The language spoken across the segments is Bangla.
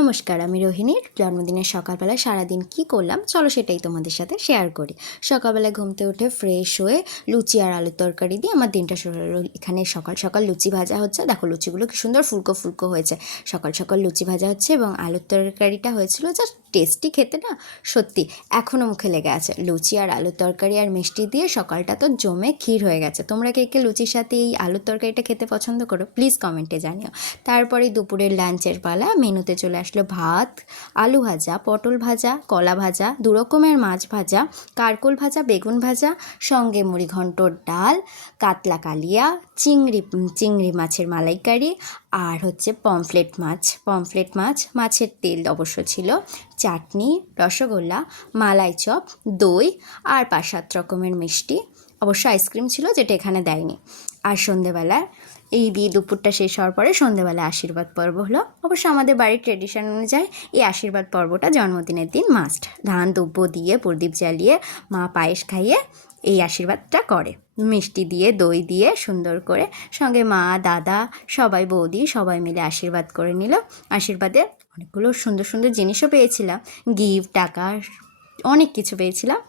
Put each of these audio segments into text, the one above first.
নমস্কার, আমি রোহিণীর। জন্মদিনের সকালবেলায় সারাদিন কি করলাম চলো সেটাই তোমাদের সাথে শেয়ার করি। সকালবেলায় ঘুমতে উঠে ফ্রেশ হয়ে লুচি আর আলুর তরকারি দিয়ে আমার দিনটা শুরু হলো। এখানে সকাল সকাল লুচি ভাজা হচ্ছে, দেখো লুচিগুলো কি সুন্দর ফুলকো ফুলকো হয়েছে। সকাল সকাল লুচি ভাজা হচ্ছে এবং আলুর তরকারিটা হয়েছিল জাস্ট টেস্টি খেতে, না সত্যি এখনও মুখে লেগে আছে। লুচি আর আলুর তরকারি আর মিষ্টি দিয়ে সকালটা তো জমে ক্ষীর হয়ে গেছে। তোমরা কে কে লুচির সাথে এই আলুর তরকারিটা খেতে পছন্দ করো প্লিজ কমেন্টে জানিও। তারপরে দুপুরের লাঞ্চের পালা, মেনুতে চলে আসলো ভাত, আলু ভাজা, পটল ভাজা, কলা ভাজা, দু রকমের মাছ ভাজা, কারকোল ভাজা, বেগুন ভাজা, সঙ্গে মুড়িঘণ্টর ডাল, কাতলা কালিয়া, চিংড়ি মাছের মালাইকারি, আর হচ্ছে পমফ্লেট মাছ, মাছের তেল অবশ্য ছিল, চাটনি, রসগোল্লা, মালাই চপ, দই আর 5-7 রকমের মিষ্টি। অবশ্য আইসক্রিম ছিল যেটা এখানে দেয়নি। আর সন্ধেবেলায় এই দিয়ে দুপুরটা শেষ হওয়ার পরে সন্ধেবেলায় আশীর্বাদ পর্ব হলো। অবশ্য আমাদের বাড়ির ট্রেডিশন অনুযায়ী এই আশীর্বাদ পর্বটা জন্মদিনের দিন মাস্ট। ধান দুব্য দিয়ে প্রদীপ জ্বালিয়ে মা পায়েস খাইয়ে এই আশীর্বাদটা করে, মিষ্টি দিয়ে দই দিয়ে সুন্দর করে, সঙ্গে মা দাদা সবাই বৌদি সবাই মিলে আশীর্বাদ করে নিল। আশীর্বাদে অনেকগুলো সুন্দর সুন্দর জিনিসও পেয়েছিলাম, গিফট, টাকা, অনেক কিছু পেয়েছিলাম।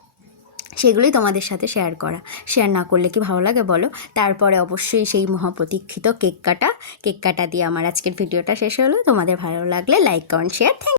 সেগুলোই তোমাদের সাথে শেয়ার না করলে কি ভালো লাগে বলো। তারপরে অবশ্যই সেই মহাপ্রতীক্ষিত কেক কাটা দিয়ে আমার আজকের ভিডিওটা শেষ হলো। তোমাদের ভালো লাগলে লাইক, কমেন্ট, শেয়ার।